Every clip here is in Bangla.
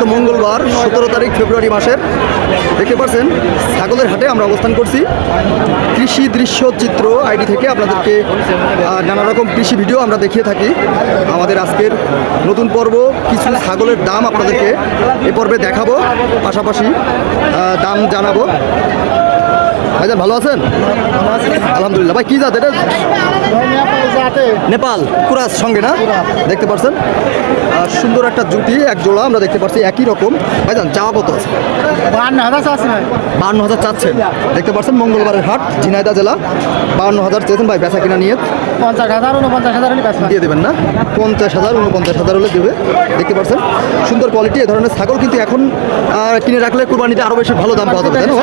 তো মঙ্গলবার 17 তারিখ ফেব্রুয়ারি মাসের দেখতে পাচ্ছেন ছাগলের হাটে আমরা অবস্থান করছি। কৃষি দৃশ্য চিত্র আইডি থেকে আপনাদেরকে নানা রকম কৃষি ভিডিও আমরা দেখিয়ে থাকি। আমাদের আজকের নতুন পর্ব কিছু ছাগলের দাম আপনাদেরকে এ পর্বে দেখাবো, পাশাপাশি দাম জানাবো। ভাইজান ভালো আছেন? আলহামদুলিল্লাহ। ভাই কি জাত এটা? নেপাল কুরাস সঙ্গে না, দেখতে পাচ্ছেন সুন্দর একটা জুটি, এক জোড়া আমরা দেখতে পাচ্ছি একই রকম। ভাইজান চাওয়া কত আছে? 52,000 চাচ্ছেন। দেখতে পাচ্ছেন মঙ্গলবারের হাট, ঝিনাইদহ জেলা। 52,000 চেয়েছেন ভাই, বেচা কিনা নিয়ে 50,000 49,000 দিয়ে দেবেন না? 50,000 49,000 হলে দেবে। দেখতে পাচ্ছেন সুন্দর কোয়ালিটি। এ ধরনের ছাগল কিন্তু এখন কিনে রাখলে কুরবানিতে আরও বেশি ভালো দাম পাওয়া যাবে, তাই না?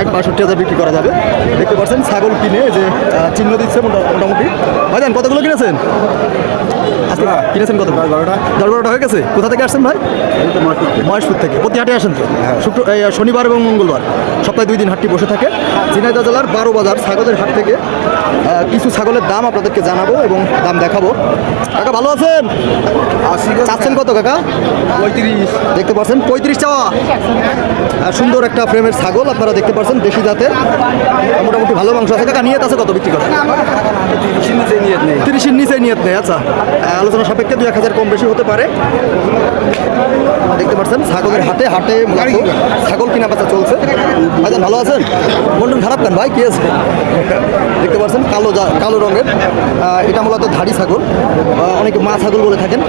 60-62,000 বিক্রি করা যাবে। দেখতে পাচ্ছেন ছাগল কিনে যে চিহ্ন দিচ্ছে মোটামুটি। ভাইজান কতগুলো কিনেছেন? কিনেছেন কত? 10-12টা হয়ে গেছে। কোথা থেকে আসছেন ভাই? মহেশপুর থেকে। প্রতি হাটে আসেন তো? শনিবার এবং মঙ্গলবার সপ্তাহে 2 দিন হাটটি বসে থাকে। ঝিনাইদহ জেলার 12 বাজার ছাগলের হাট থেকে কিছু ছাগলের দাম আপনাদেরকে জানাবো এবং দাম দেখাবো। কাকা ভালো আছেন? চাচ্ছেন কত কাকা? 35। দেখতে পাচ্ছেন 35 চাওয়া। সুন্দর একটা ফ্রেমের ছাগল আপনারা দেখতে পাচ্ছেন, দেশি জাতের, মোটামুটি ভালো মাংস আছে। কাকা নিয়ত আছে কত বিক্রি করেন? 30-এর নিচে নিয়ত নেই। আচ্ছা, আলোচনা সাপেক্ষে 2-1,000 কম বেশি হতে পারে। দেখতে পাচ্ছেন ছাগলের হাটে ছাগল কিনা বেচা চলছে। ভাইজান ভালো আছেন? মন্ডল খারাপ কেন ভাই, কি আছে? দেখতে পাচ্ছেন কালো রঙের, এটা মূলত ধাড়ি ছাগল, অনেকে মা ছাগল বলে থাকেন।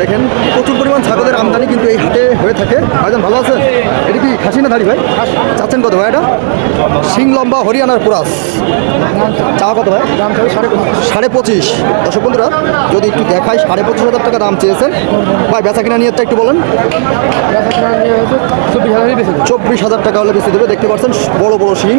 দেখেন প্রচুর পরিমাণ ছাগলের আমদানি কিন্তু এই হাটে হয়ে থাকে। ভাইজান ভালো আছেন? এটা কি খাসি না ধাড়ি ভাই? চাচ্ছেন কত ভাই? এটা শিং লম্বা হরিয়ানার কুরাস। চাওয়া কত ভাই? 25.5। দর্শক বন্ধুরা যদি একটু দেখাই, 25,000 টাকা দাম চেয়েছেন ভাই। বেচা কিনা নিয়ে একটু বলেন। 24,000 টাকা হলে বেশি দেবে। দেখতে পাচ্ছেন বড় বড় শিং।